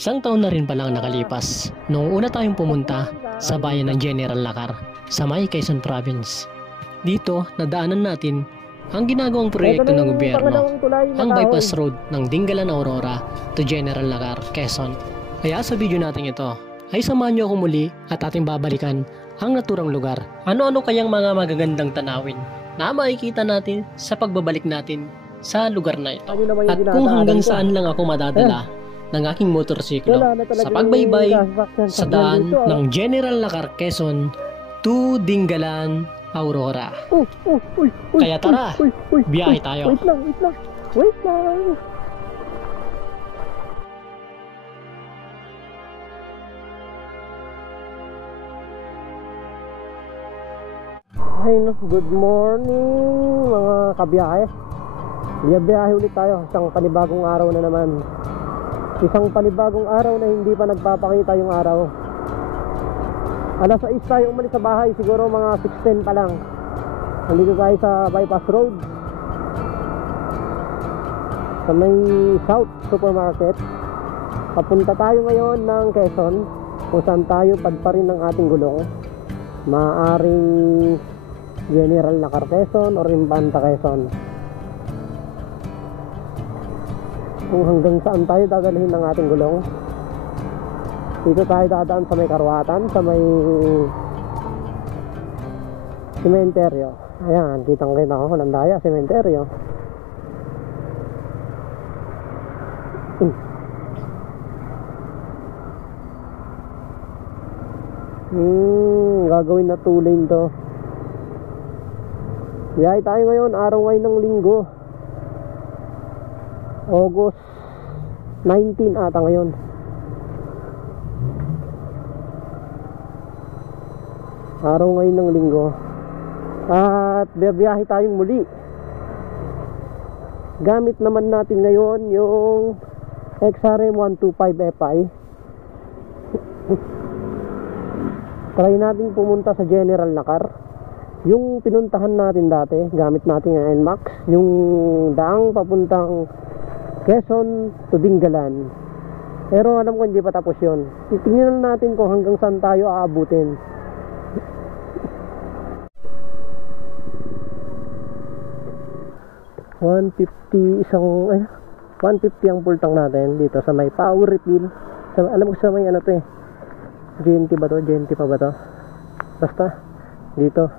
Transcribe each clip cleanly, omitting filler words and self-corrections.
Isang taon na rin palang nakalipas noong una tayong pumunta sa bayan ng General Lacar sa may Quezon Province. Dito, nadaanan natin ang ginagawang proyekto ng gobyerno, ang bypass road ng Dingalan Aurora to General Lacar, Quezon. Kaya sa video natin ito, ay samahan niyo ako muli at ating babalikan ang naturang lugar. Ano-ano kayang mga magagandang tanawin na makikita natin sa pagbabalik natin sa lugar na ito. At kung hanggang saan lang ako madadala ng aking motorsiklo sa pagbaybay sa daan ng General Lacar, Quezon to Dingalan, Aurora. Kaya tara, biyahe tayo. Wait lang. Ay no, good morning mga kabiyahe. Biyahe ulit tayo, isang panibagong araw na naman. Isang panibagong araw na hindi pa nagpapakita yung araw. Alas 6 tayo umalis sa bahay, siguro mga 6:10 pa lang. Nandito tayo sa bypass road sa may South Supermarket. Papunta tayo ngayon ng Quezon, kung saan tayo padparin ng ating gulong. Maaring General Lacar, Quezon or Infanta, Quezon. Kung hanggang saan tayo dadalhin ng ating gulong. Dito tayo dadaan sa may Karwatan, sa may sementeryo. Ayan, kitang-kita ko ng daya, sementeryo. Gagawin na 2 lane to. Biyahe tayo ngayon, araw ngayon ng linggo, August 19 ata ngayon. Araw ngayon ng linggo. At biyahe tayong muli. Gamit naman natin ngayon yung XRM 125 Fi. Try natin pumunta sa General Lacar. Yung pinuntahan natin dati, gamit natin ang NMAX, yung daang papuntang Quezon to Dingalan. Pero alam ko hindi pa tapos yun. Titingnan natin kung hanggang saan tayo aabutin. $150 ang pultang natin dito sa may power refill. Alam ko sa may ano to eh, GNT ba to? GNT pa ba to? Basta dito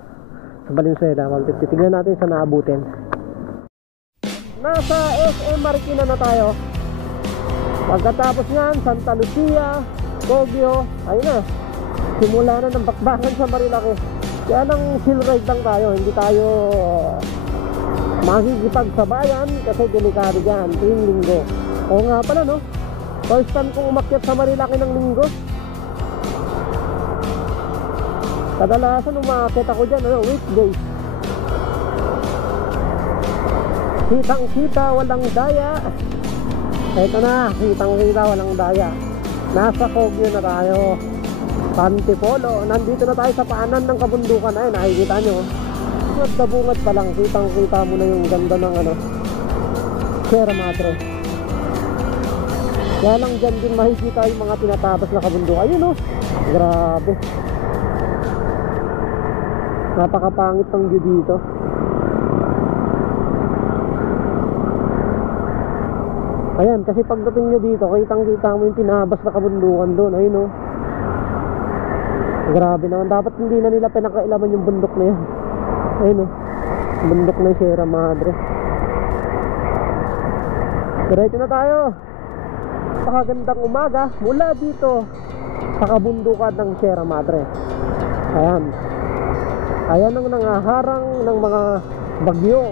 sa Valenzuela, 150. Tignan natin sa naabutin. Nasa SM Marikina na tayo. Pagkatapos nyan, Santa Lucia, Baguio, ayun na, simula na ng bakbakan sa Marilaki. Kaya nang chill ride lang tayo, hindi tayo makikipagsabayan kasi delikado dyan, tuwing linggo. Oo nga pala no, first time kong umakyat sa Marilaki ng linggo. Kadalasan umakyat ako dyan, weekdays. Kitang-kita, walang daya. Eto na, kitang-kita, walang daya. Nasa Baguio na tayo, Antipolo. Nandito na tayo sa paanan ng kabundukan. Ayun, nakikita nyo. Bungad pa lang, kitang-kita mo na yung ganda ng Sierra Madre. Kaya lang dyan din makikita yung mga tinatapos na kabundukan. Ayun grabe. Napakapangit ng view dito. Ayan, kasi pagdating nyo dito, kitang-kita mo yung tinabas na kabundukan doon. Ayun grabe naman. Dapat hindi na nila pinakailaman yung bundok na yan. Ayun bundok ng Sierra Madre. Diretso na tayo. Pakagandang umaga mula dito sa kabundukan ng Sierra Madre. Ayan ang nangaharang ng mga bagyo.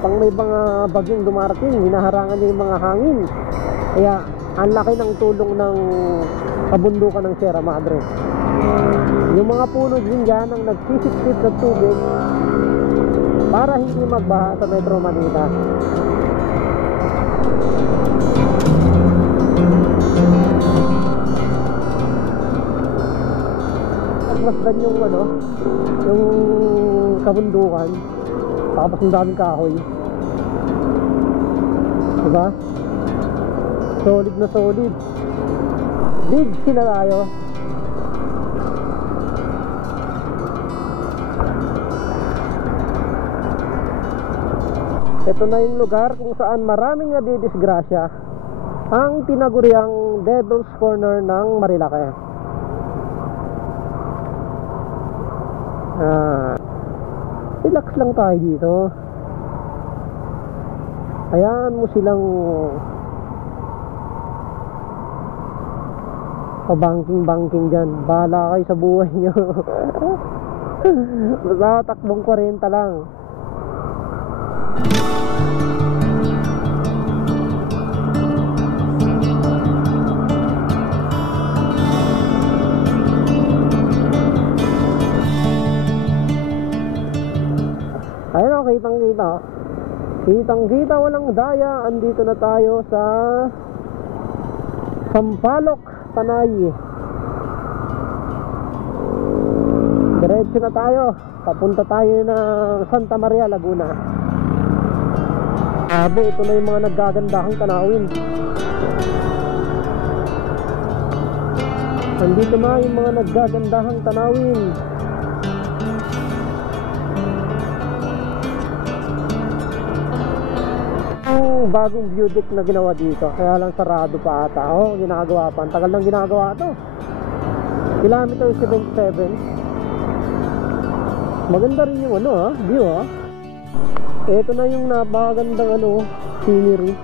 Pang may mga bagyong dumarating, hinaharangan niya yung mga hangin. Kaya ang laki ng tulong ng kabundukan ng Sierra Madre. Yung mga puno din dyan ang nagsisipsip ng tubig para hindi magbaha sa Metro Manila. Masdan yung yung kabundukan, tapos ang daming kahoy, diba? Solid na solid. Big C na tayo. Ito na yung lugar kung saan maraming nadidisgrasya, ang tinaguriang Devil's Corner ng Marilake. Relax lang tayo dito. Hayaan mo silang pabangking-bangking dyan. Bahala kayo sa buhay nyo. Basta takbong 40 lang. Ayun o, kitang-kita. Kitang-kita, walang daya. Andito na tayo sa Sampaloc, Tanay. Diretso na tayo. Papunta tayo ng Santa Maria, Laguna. Ito na yung mga naggagandahang tanawin. Andito na yung mga naggagandahang tanawin. Bagong view deck na ginawa dito, kaya lang sarado pa ata. Ginagawa pa, ang tagal nang ginagawa to. Kilometer 77. Maganda rin yung view Ito na yung napakagandang scenery.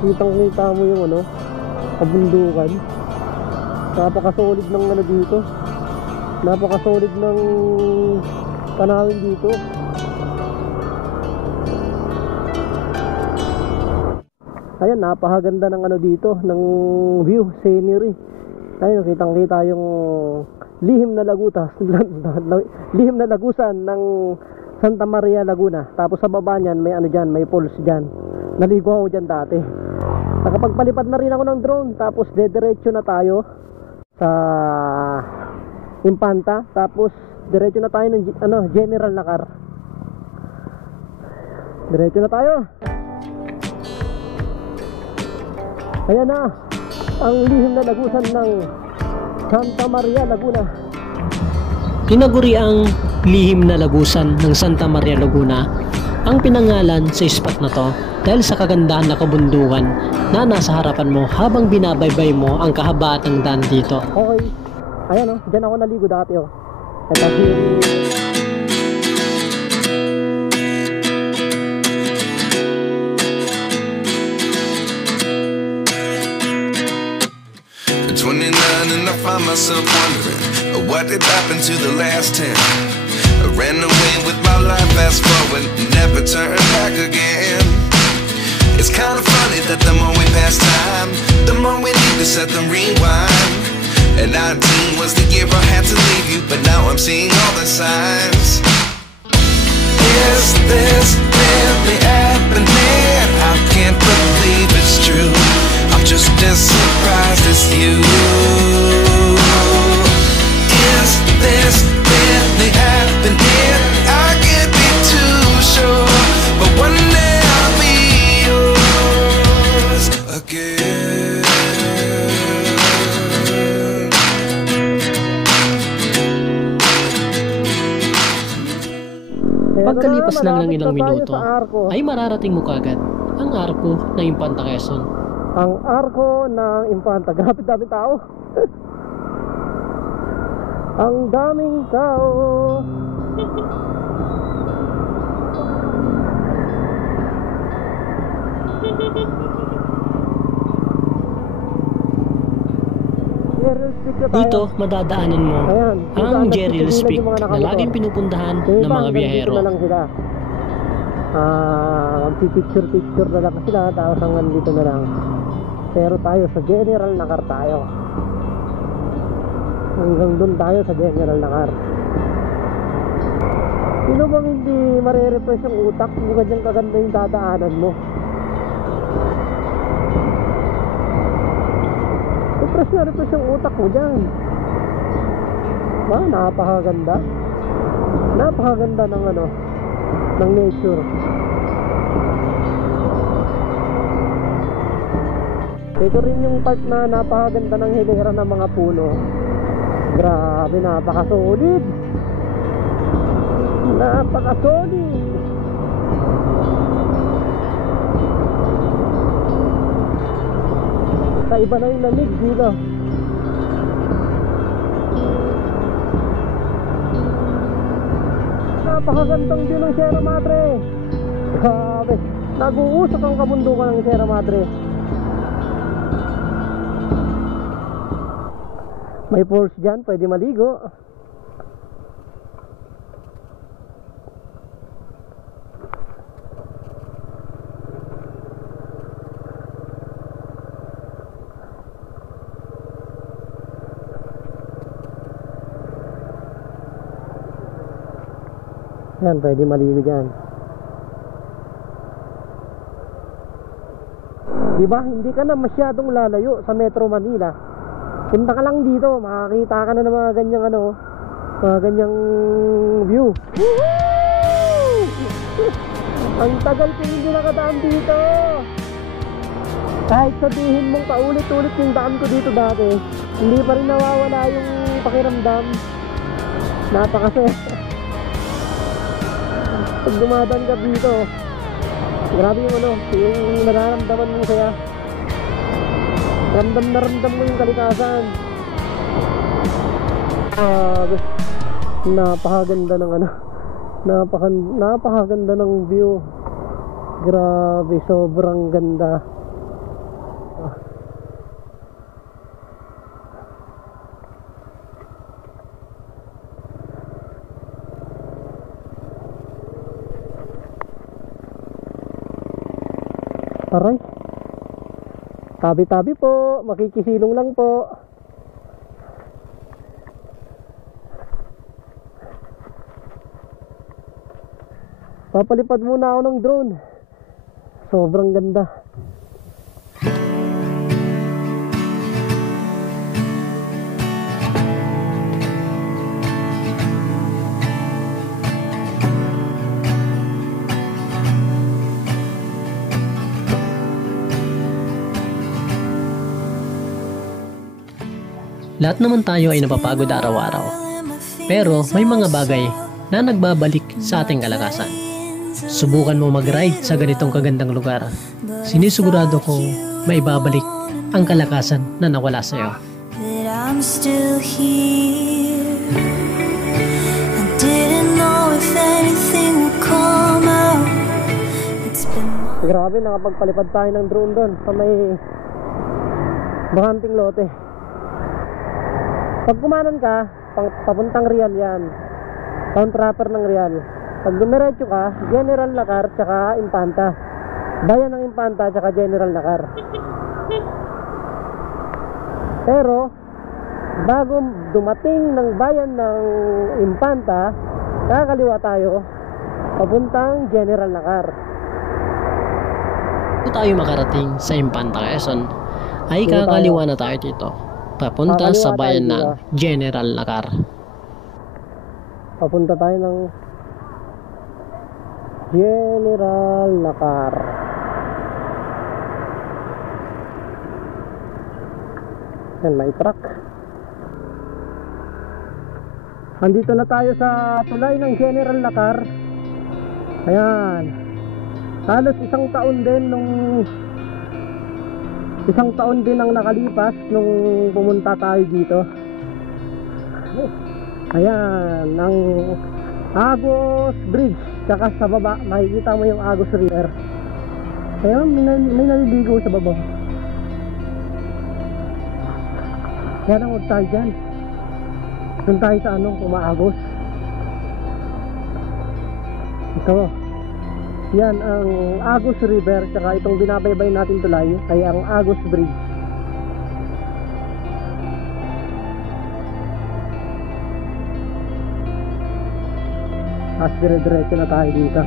Kitang kita mo yung kabundukan. Napakasolid ng dito. Napakasolid ng tanawin dito. Ayan, napakaganda ng dito, ng view, scenery. Ayun, kitang-kita yung lihim na lagusan ng Santa Maria, Laguna. Tapos sa baba niyan, may dyan, may falls dyan. Naligo ako dyan dati. Nakapagpalipad na rin ako ng drone. Tapos dediretso na tayo sa Impanta. Tapos diretso na tayo ng General Nakar. Diretso na tayo. Ayan na ang lihim na lagusan ng Santa Maria, Laguna. Tinaguri ang lihim na lagusan ng Santa Maria, Laguna ang pinangalan sa spot na to dahil sa kagandahan na kabundukan na nasa harapan mo habang binabaybay mo ang kahabaan ng daan dito. Okay, ayan dyan ako naligo dati Ito and I find myself wondering what did happen to the last 10. I ran away with my life, fast forward, never turn back again. It's kind of funny that the more we pass time, the more we need to set them rewind. And 19 was the year I had to leave you, but now I'm seeing all the signs. Is this really happening? I can't believe it's true. I'm just as surprised as you. Is this really happening? I can't be too sure, but one day I'll be yours again. Pagkalipas lang ng ilang minuto, ay mararating mo kagad ang arko ng Impanta, Quezon. Ang arko ng Impanta. Grabe daming tao. Ang daming tao. Dito madadaanan mo ang Jerry's Peak na laging pinupuntahan ng mga biyahero. Picture na lang sila, tapos hanggang dito na lang. Pero tayo sa General Nakar tayo. Hanggang dun tayo sa General Nakar. Sino bang hindi marerefresh yung utak? Hindi ba dyan kaganda yung dadaanan mo? Refresh yung utak mo dyan. Napakaganda. Napakaganda ng ng nature. Ito rin yung part na napakaganda ng hilera ng mga puno. Grabe, napaka-solid. Napaka-solid. Iba na yung lamig dito. Napakagandang view ng Sierra Madre. Grabe, nag-uusok ang kabundukan ng Sierra Madre. May falls dyan, pwede maligo. Yan, pwede maligo dyan. Diba, hindi ka na masyadong lalayo sa Metro Manila. Punta ka lang dito, makakita ka na ng mga ganyang mga ganyang view. Woohoo! Ang tagal ko hindi nakadaan dito. Kahit sabihin mong paulit-ulit yung daan ko dito dati, hindi pa rin nawawala yung pakiramdam. Napakasaya. Pag dumadaan ka dito, grabe yung yung nararamdaman mo saya. Ramdam na ramdam mo yung kalikasan. Napakaganda ng napakaganda ng view. Grabe, sobrang ganda. Aray, tabi-tabi po, makikisilong lang po. Papalipad muna ako ng drone. Sobrang ganda. Lahat naman tayo ay napapagod araw-araw. Pero may mga bagay na nagbabalik sa ating kalakasan. Subukan mo mag-ride sa ganitong kagandang lugar. Sinisigurado kong maibabalik ang kalakasan na nawala sa'yo. Grabe, nakapagpalipad tayo ng drone doon sa may bakanting lote. Pag kumanan ka, papuntang Real yan. Town proper ng Real. Pag dumiretso ka, General Lacar tsaka Impanta. Bayan ng Impanta tsaka General Lacar. Pero bago dumating ng bayan ng Impanta, kakaliwa tayo papuntang General Lacar. Kung tayo makarating sa Impanta, Quezon, ay kakaliwa na tayo dito. Papunta sa bayan ng General Lacar. Papunta tayo ng General Lacar. Yan, may truck. Andito na tayo sa tulay ng General Lacar. Ayan. Halos isang taon din ang nakalipas nung pumunta tayo dito. Ayan, ang Agos Bridge. Tsaka sa baba, makikita mo yung Agos River. Ayan, may naliligo sa baba. Kaya nang huwag tayo dyan. Doon tayo sa Umaagos. Ito. Yan ang Agos River. Tsaka itong binabaybay natin tulay ay ang Agos Bridge. As dire-diretso na tayo dito.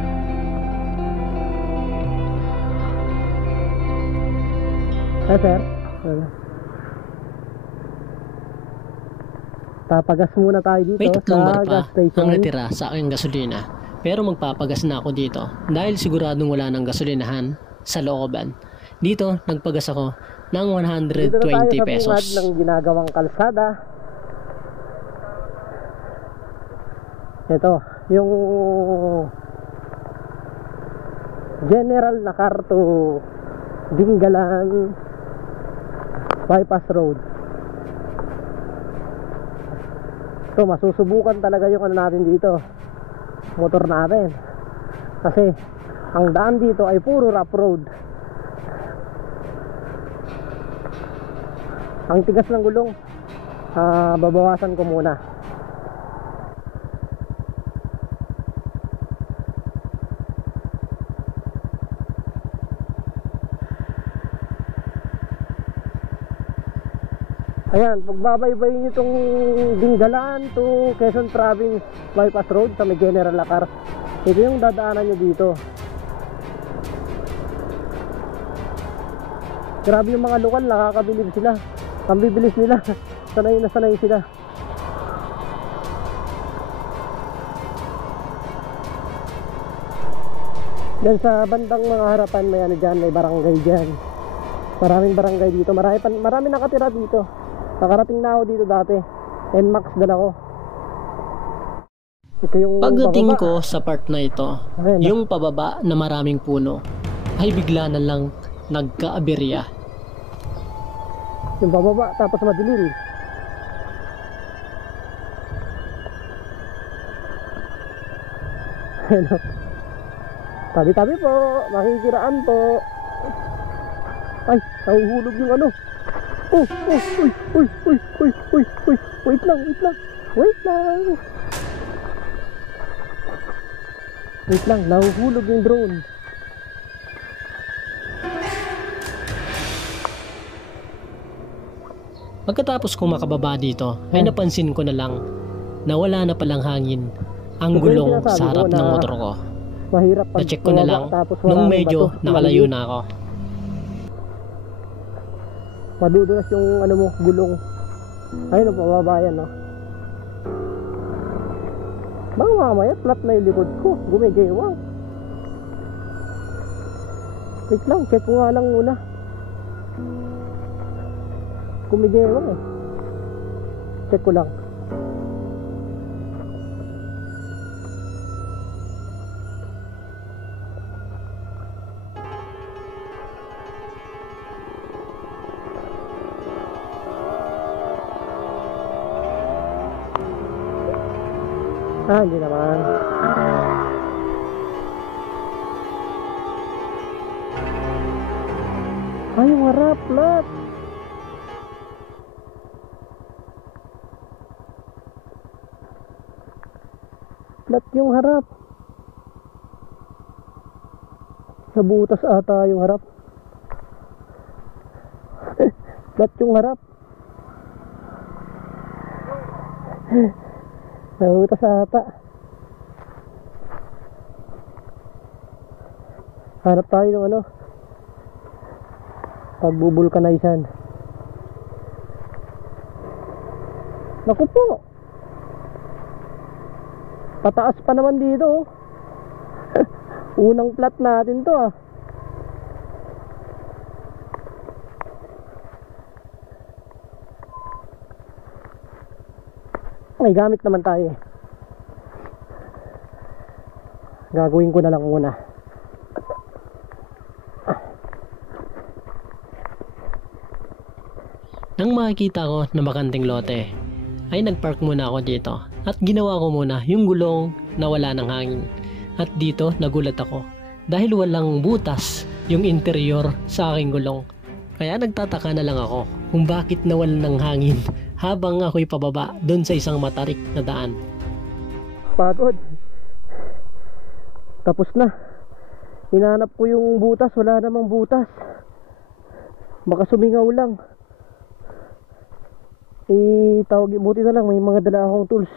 Sir, papagas muna tayo dito. May 3 bar gas pa station. ang natira sa aking gasolina. Pero magpapagas na ako dito dahil siguradong wala ng gasolinahan sa looban. Dito nagpagas ako ng Dito na 120 tayo sa pesos. bungad ng ginagawang kalsada. Ito, yung General Nakar to Dingalan Bypass Road. So masusubukan talaga yung ano natin dito, motor natin, kasi ang daan dito ay puro rough road. Ang tigas ng gulong, babawasan ko muna. Ayan, pagbabaybay nyo itong Dingalan to Quezon Province Bypass Road sa may General Nakar, ito yung dadaanan nyo dito. Grabe yung mga lokal, nakakabilib sila. Ang bibilis nila. Sanay na sanay sila. Yan sa bandang mga harapan, may ano dyan, may barangay dyan. Maraming barangay dito. Marami nakatira dito. Nakarating na ako dito dati. NMAX dala ko. Ito yung Pagdating pababa. ko sa part na ito, Ayan, yung pababa na maraming puno ay bigla na lang nagkaaberya. yung pababa, tapos madilim. Ano? Tabi-tabi po, makikiraan po. Ay, nahuhulog yung ano. Oh, uy. Wait lang. Wait lang, nahuhulog yung drone. Pagkatapos kong makababa dito, ay napansin ko na lang na wala na palang hangin ang Ito yung gulong sinasabi sa harap ko ng na motor ko. Mahirap pag Na-check ko na lang bumaba, tapos nung maraming medyo bato, nakalayo maliit. na ako. Madudulas yung ano mo, gulong. Ayun, pababa yan, no? Baka mamaya, flat na yung likod ko. Gumigewang. Wait lang, check ko nga lang muna. Gumigewang eh. Check ko lang. Hindi naman. Yung harap, flat. Flat yung harap. Sa butas ata yung harap. Flat yung harap. Nabutas ata. Hanap tayo ng ano, pagbubulkanisan. Naku po, pataas pa naman dito. Unang plat natin to ah. May gamit naman tayo eh. Gagawin ko na lang muna. Nang makikita ko na bakanting lote, ay nagpark muna ako dito at ginawa ko muna yung gulong na wala ng hangin. At dito nagulat ako dahil walang butas yung interior sa aking gulong. Kaya nagtataka na lang ako kung bakit nawalan ng hangin habang ako'y pababa doon sa isang matarik na daan. Pagod. Tapos na. Hinanap ko yung butas, wala namang butas. Baka sumingaw lang. Tawag, buti na lang may mga dala akong tools.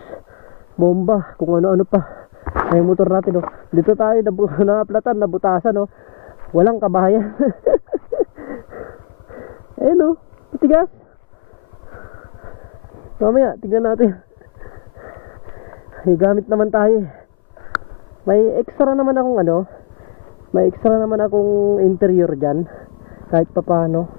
Bomba, kung ano-ano pa. May motor natin, oh. Dito tayo na-aplatan, nabutasan, oh. Walang kabahayan. Ayun, oh. Matigas. Mamaya, tignan natin. May gamit naman tayo. May extra naman akong interior dyan. Kahit pa paano.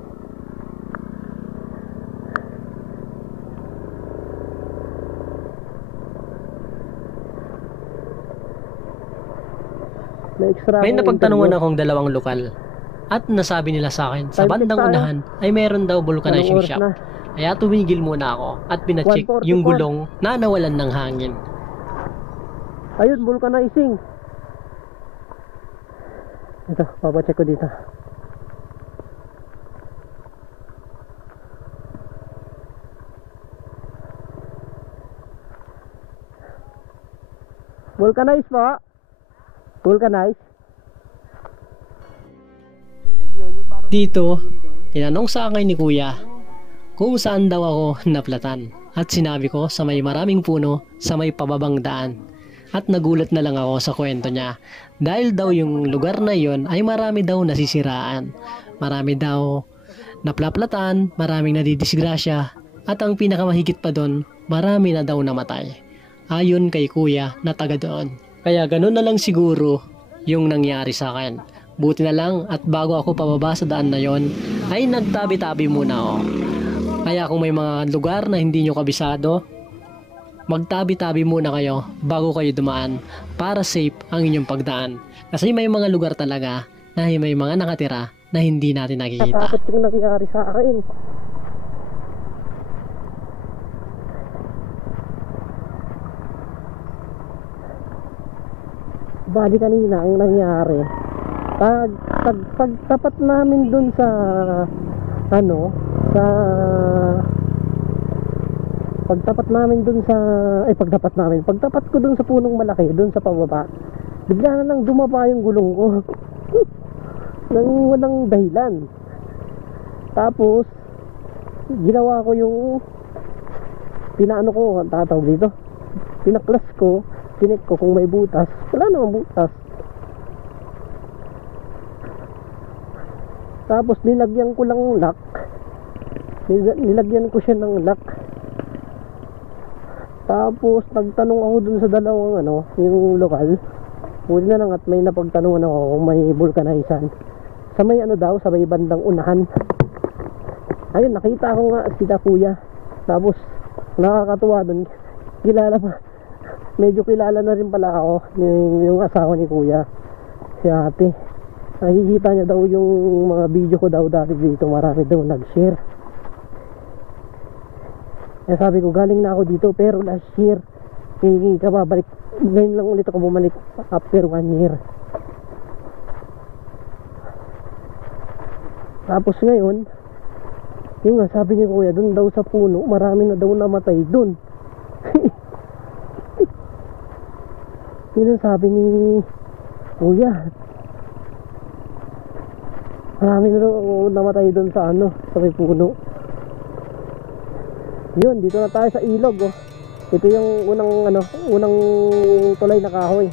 May extra May akong napagtanungan interview. akong dalawang lokal at nasabi nila sa akin sa Time check bandang tayo. unahan ay meron daw vulcanizing Anong oras shop. na? Kaya tumigil muna ako at pinacheck 1:44. yung gulong na nawalan ng hangin. Ayun, vulcanizing. Ito, papacheck ko dito. Vulcanize po. Vulcanize. Dito, tinanong sa akin ni Kuya kung saan daw ako naplatan. At sinabi ko sa may maraming puno sa may pababang daan. At nagulat na lang ako sa kwento niya. Dahil daw yung lugar na yon ay marami daw nasisiraan. Marami daw naplaplatan, maraming nadidisgrasya. At ang pinakamahigit pa doon, marami na daw namatay. Ayon kay Kuya na taga doon. Kaya ganun na lang siguro yung nangyari sa akin. Buti na lang at bago ako pababa sa daan na yon ay nagtabi-tabi muna ako. Kaya kung may mga lugar na hindi nyo kabisado, magtabi-tabi muna kayo bago kayo dumaan para safe ang inyong pagdaan. Kasi may mga lugar talaga na may mga nakatira na hindi natin nakikita. Natakot yung nangyari sa akin. Bali kanina ang nangyari, pagtapat namin dun sa pagtapat ko dun sa punong malaki dun sa pababa, bigla na lang dumapa yung gulong ko nang walang dahilan. Tapos ginawa ko yung tatawag dito, pinaklas ko, tinik ko kung may butas. Wala namang butas. Tapos nilagyan ko lang lock. Nilagyan ko siya ng lock. Tapos nagtanong ako dun sa dalawang yung lokal. Buti na lang at may napagtanungan ako kung may vulcanizan. Sa may sa may bandang unahan. Ayun, nakita ko nga sila Kuya. Tapos nakakatuwa dun. Medyo kilala na rin pala ako yung asawa ni Kuya, si ate. Nakikita niya daw yung mga video ko daw dati dito, marami daw nag-share. Kaya sabi ko, galing na ako dito pero last year kababalik, ngayon lang ulit ako bumalik after 1 year. Tapos ngayon, yung nga sabi ni Kuya, dun daw sa puno marami na daw namatay dun. Yun ang sabi ni Kuya, marami na daw namatay doon sa sa may puno. Yun, dito na tayo sa ilog. Ito yung unang tulay na kahoy.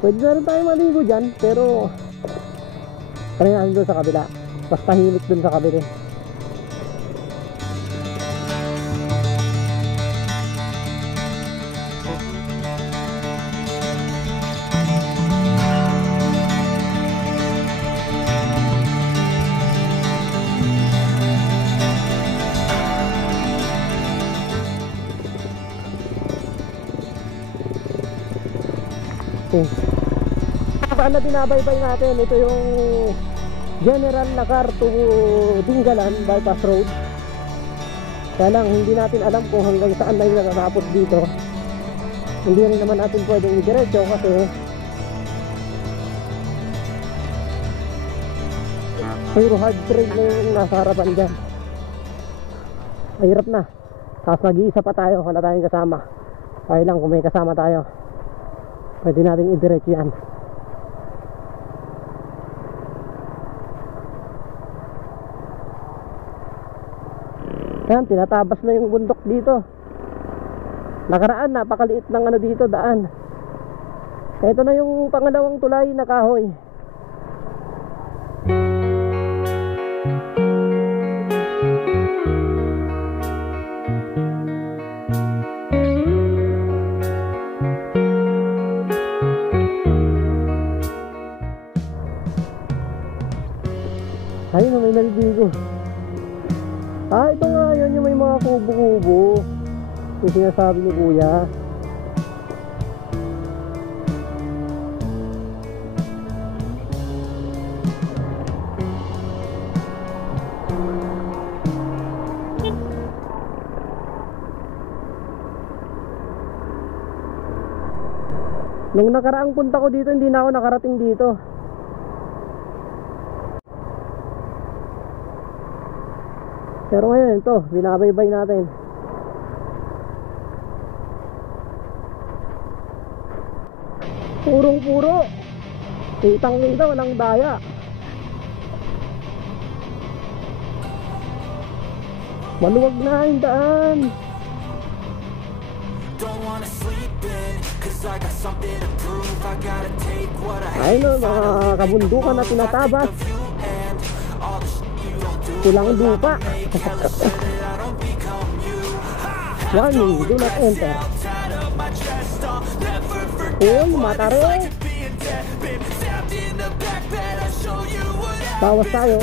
Pwede na rin tayo maligo dyan, pero try natin doon sa kabila. Mas tahimik doon sa kabila. Saan na binabaybay natin? Ito yung General Lacar to Dingalan bypass road. Kaya lang hindi natin alam kung hanggang saan na yung natatapos dito. Hindi rin naman natin pwedeng diretso kasi puro hard trail na yung nasa harapan dyan. Mahirap na. Tapos nag-iisa pa tayo, wala tayong kasama. Okay lang kung may kasama tayo, pwede nating i-diretso yan. Yan, tinatabas na yung bundok dito. Nakaraan, napakaliit ng dito, daan. Ito na yung pangalawang tulay na kahoy. Ayun, may nalidigo. Ito nga, yun yung may mga kubo-kubo. Yung sinasabi ni Kuya. Nung nakaraang punta ko dito, hindi na ako nakarating dito. Pero ngayon ito, binabaybay natin. Purong-puro. Kitang-kita, walang daya. Maluwag na yung daan. Ayun o, mga kabundukan na tinatabas. Pulang lupa. Warning, do not enter. Uy, matare. Bawas tayo.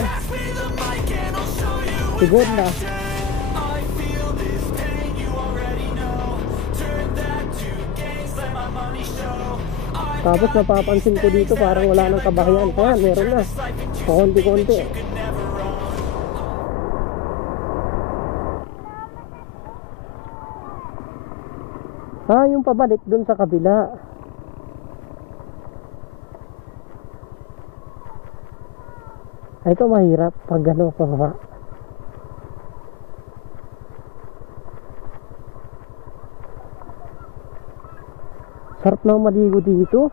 Sigod na. Tapos napapansin ko dito parang wala nang kabahayan. Kaya meron na. Konti-konti. Yung pabalik dun sa kabila. Ito mahirap pag gano'n pababa. Sarap na maligo dito.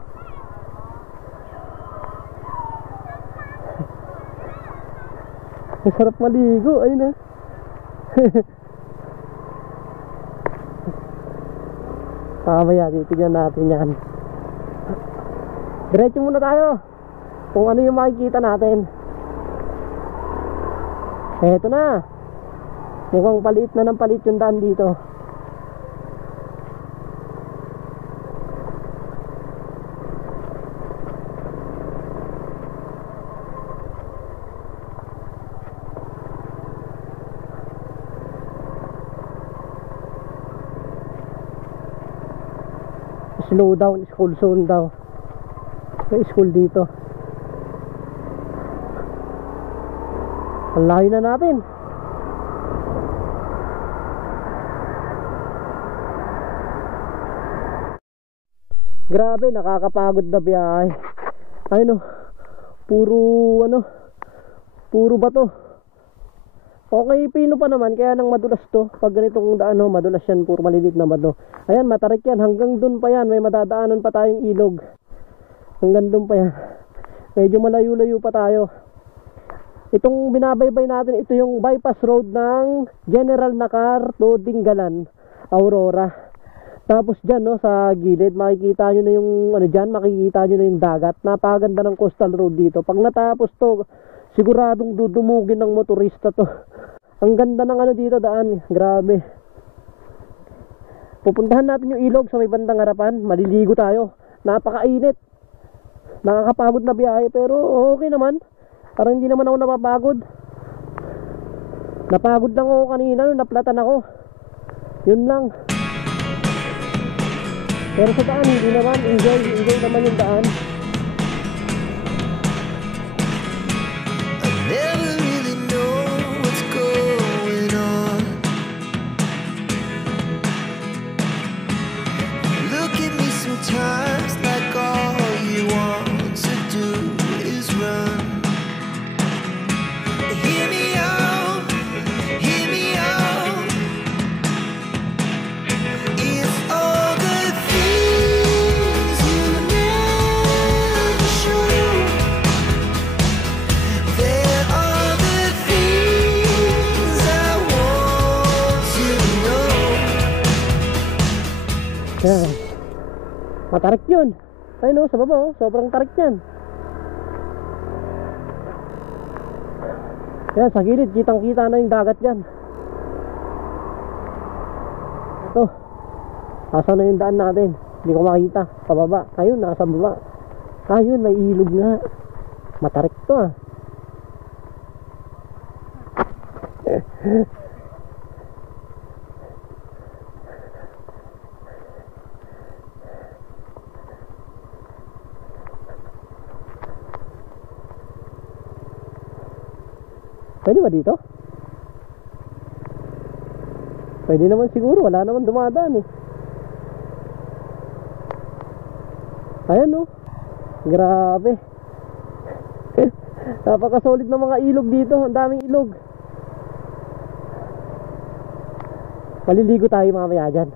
Sarap maligo. Ayun na. Mamaya titignan natin yan. Diretso muna tayo kung ano yung makikita natin. Eto na. Mukhang palit na ng palit yung daan dito. Slow down, school zone daw. May school dito. Ang layo na natin. Grabe, nakakapagod na biyahe. Ayun o, puro bato. Okay, pino pa naman, kaya nang madulas to. Pag ganitong daan, madulas yan, puro malilit na bato. Ayan, matarik yan, hanggang dun pa yan. May madadaanan pa tayong ilog. Hanggang dun pa yan. Medyo malayo-layo pa tayo. Itong binabaybay natin, ito yung bypass road ng General Nakar to Dingalan, Aurora. Tapos dyan, sa gilid, makikita nyo na yung, makikita nyo na yung dagat. Napakaganda ng coastal road dito. Pag natapos to, siguradong dudumugin ng motorista to. Ang ganda ng dito daan, grabe. Pupuntahan natin yung ilog sa may bandang harapan. Maliligo tayo. Napakainit. Nakakapagod na biyahe pero okay naman. Parang hindi naman ako napapagod. Napagod lang ako kanina nung naplatan ako. Yun lang. Pero sa daan hindi naman. Enjoy naman yung daan. Never really know what's going on. Look at me sometimes like all you want to do is run. Hear me out, hear me out. It's all the things you never show. There are the things I want to know. Yan. Matarik yun. Ayun sa baba sobrang tarik yan. Yan, sa gilid, kitang kita na yung dagat yan. Ito. Asa na yung daan natin? Hindi ko makita. Pababa. Ayun, nasa baba. Ayun, may ilog nga. Matarik to Pwede ba dito? Pwede naman siguro, wala naman dumadaan Ayan no. Grabe. Napaka-solid ng mga ilog dito. Ang daming ilog. Maliligo tayo mamaya dyan.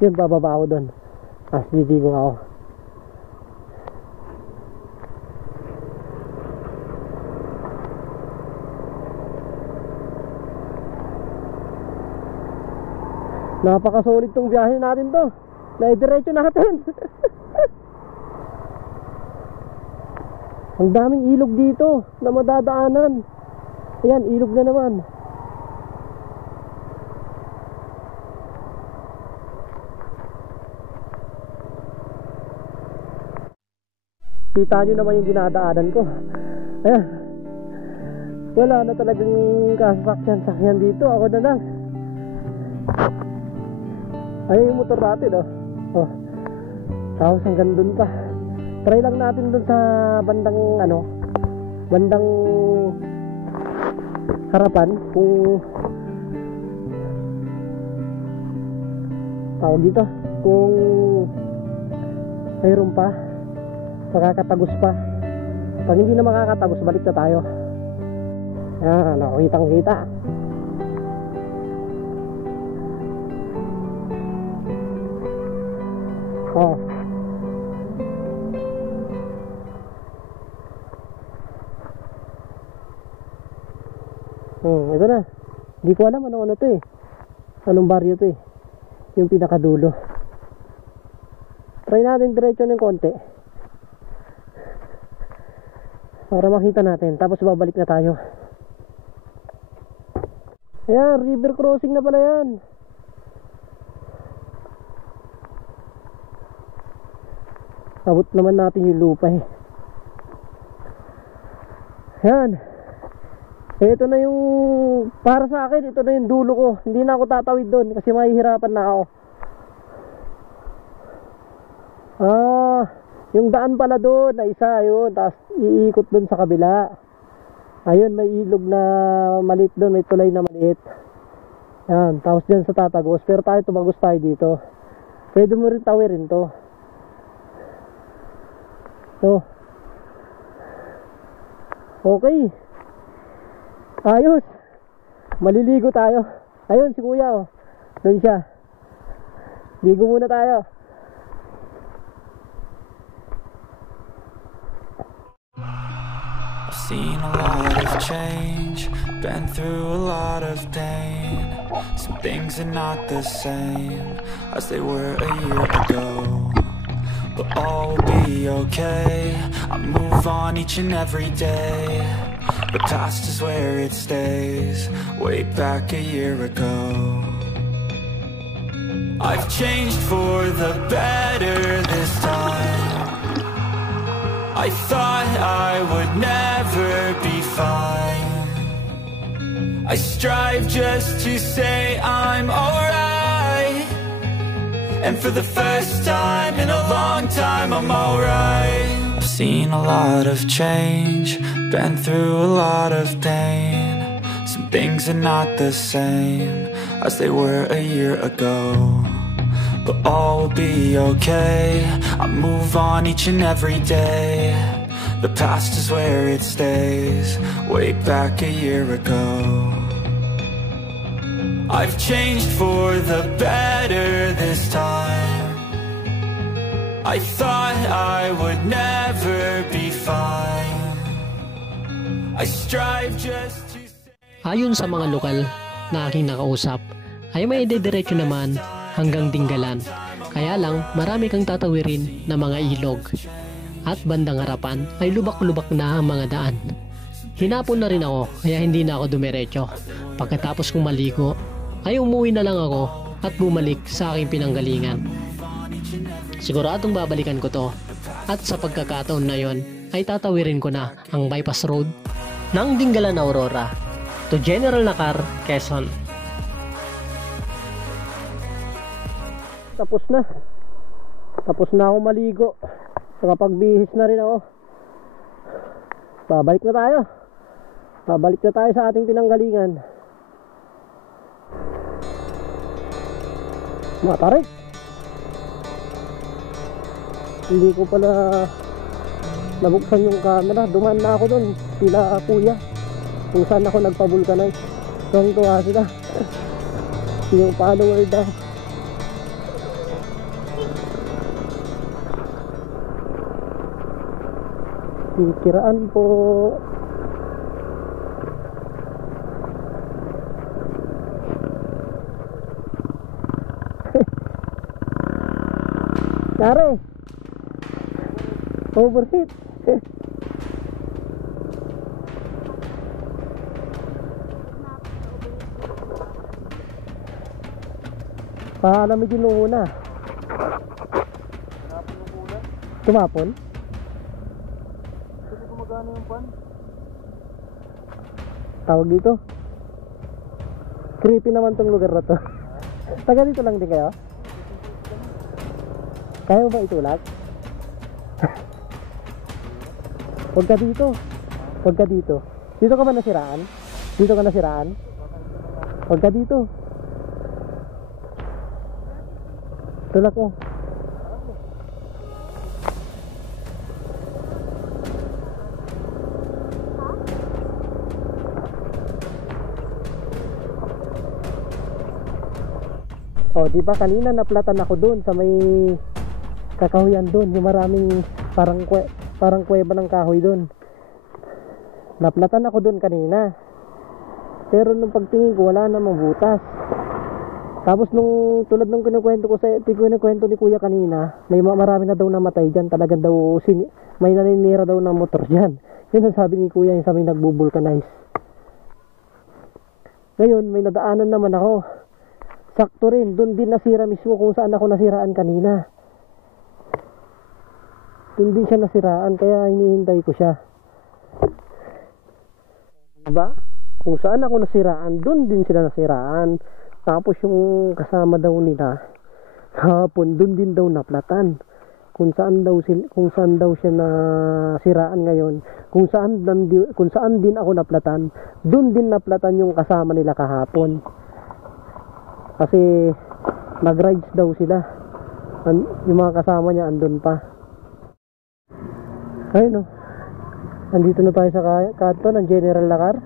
Yun, bababa ako doon. Liligo ako. Napaka-solid tong biyahe natin to. Naidiretso natin. Ang daming ilog dito na madadaanan. Ayan, ilog na naman. Kita nyo naman yung dinadaanan ko. Ayan. Wala na talagang kasakyan-sakyan dito. Ako na lang. Ayun yung motor natin oh. Tapos hanggang dun pa. Try lang natin dun sa bandang bandang harapan kung tawag dito, kung mayroon pa, makakatagos pa. Pag hindi na makakatagos, balik na tayo. Yan, nakikitang kita. Oh. Ito na. Hindi ko alam ano to eh. Anong baryo to eh. Yung pinakadulo. Try natin diretso ng konti para makita natin. Tapos babalik na tayo. Ayan, river crossing na pala yan. Abot naman natin yung lupa eh. Ayan. Ito na yung, para sa akin, ito na yung dulo ko. Hindi na ako tatawid doon kasi mahihirapan na ako. Yung daan pala doon na isa, yun. Tapos iikot doon sa kabila. Ayun, may ilog na maliit doon, may tulay na maliit. Yan, tapos dyan sa tatagos. Pero tayo tumagos tayo dito. Pwede mo rin tawirin to. So, okay. Ayos. Maliligo tayo. Ayun si kuya oh. Doon siya. Ligo muna tayo. I've seen a lot of change, been through a lot of pain. Some things are not the same as they were a year ago, but all will be okay. I move on each and every day. The past is where it stays, way back a year ago. I've changed for the better this time. I thought I would never be fine. I strive just to say I'm alright, and for the first time in a long time I'm alright. I've seen a lot of change, been through a lot of pain. Some things are not the same as they were a year ago, but all will be okay. I move on each and every day. The past is where it stays, way back a year ago. I've changed for the better this time. I thought I would never be fine. I strive just to say... Ayon sa mga lokal na aking nakausap, ay may dediretso naman hanggang Dinggalan. Kaya lang marami kang tatawirin na mga ilog. At bandang harapan ay lubak-lubak na ang mga daan. Hinapon na rin ako kaya hindi na ako dumiretso. Pagkatapos kong maligo ay umuwi na lang ako at bumalik sa aking pinanggalingan. Siguradong babalikan ko to. At sa pagkakataon na yon ay tatawirin ko na ang bypass road ng Dinggalan Aurora to General Nakar, Quezon. Tapos na ako maligo. Nakapagbihis na rin ako. Babalik na tayo sa ating pinanggalingan. Matarik. Hindi ko pala nabuksan yung camera. Dumaan na ako doon sila kuya kung saan ako nagpa-vulcanize. Tuwang-tuwa sila. Yung follower daw. Kikiraan po. Nare overheat. Palamigin mo muna. Tumapon? Kasi gumagana yung pan. Tawag dito. Creepy naman tong lugar na to. Taga dito lang din kayo? Kaya mo ba itulak? Huwag ka dito. Huwag ka dito. Dito ka ba nasiraan? Dito ka nasiraan? Huwag ka dito. Tulak mo. Oh, di ba kanina naplatan ako doon sa may kakahuyan doon, yung maraming parang kuweba ng kahoy doon. Naplatan ako doon kanina. Pero nung pagtingin ko wala namang butas. Tapos nung tulad nung kinukwento ni Kuya kanina, may marami na daw namatay diyan, talaga daw may naninira daw ng motor diyan. Yun ang sabi ni Kuya, yung sa may nagbubulkanize. Ngayon may nadaanan naman ako. Sakto rin, doon din nasira mismo kung saan ako nasiraan kanina. Doon din siya nasiraan, kaya hinihintay ko siya. Diba? Kung saan ako nasiraan, doon din sila nasiraan. Tapos yung kasama daw nila, hapon, doon din daw naplatan. Kung saan daw siya nasiraan ngayon, kung saan din ako naplatan, doon din naplatan yung kasama nila kahapon. Kasi nag-rides daw sila. Yung mga kasama niya andun pa. Ayun, no. Nandito na tayo sa kanto ng General Lacar.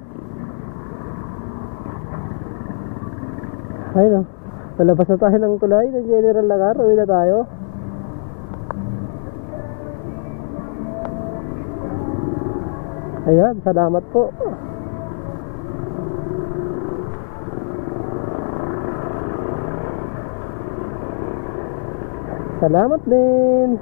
Ayun, no. Palabas na tayo ng tulay ng General Lacar. Uwi na tayo. Ayan, salamat po. Salamat din.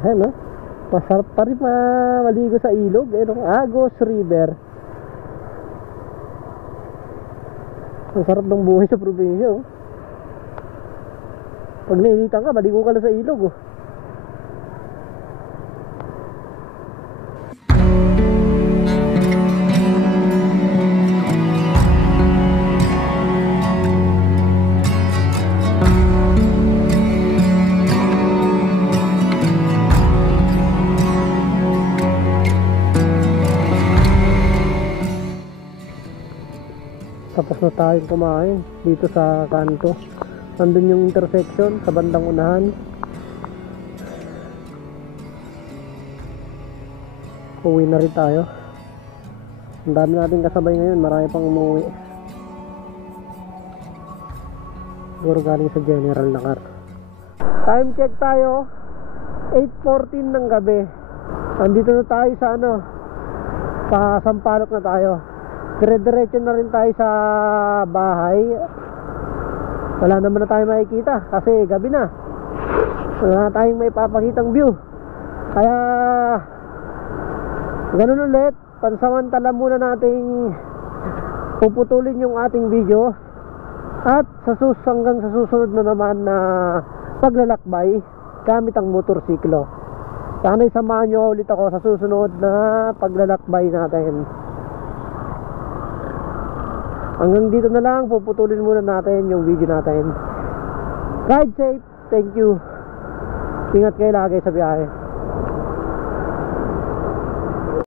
Ayan, no? Masarap pa rin maligo sa ilog. Ayun, Agos River. Ang sarap ng buhay sa probinsya, oh. Pag nainitan ka, maligo ka na sa ilog, oh. Tapos na tayong kumain dito sa kanto. Nandun yung intersection sa bandang unahan. Uwi na rin tayo. Ang dami natin kasabay ngayon, marami pang umuwi. Siguro galing sa General Lacar. Time check tayo, 8:14 ng gabi. Nandito na tayo sa sa Sampaloc na tayo. Dire-diretso na rin tayo sa bahay. Wala naman na tayo makikita kasi gabi na. Wala na tayong may papakitang view. Kaya ganun ulit, pansamantala muna nating puputulin yung ating video. At hanggang sa susunod na naman na paglalakbay gamit ang motorsiklo. Sana'y samahan nyo ulit ako sa susunod na paglalakbay natin. Hanggang dito na lang, puputulin muna natin yung video natin. Ride safe, thank you. Ingat kayo lagi sa biyahe.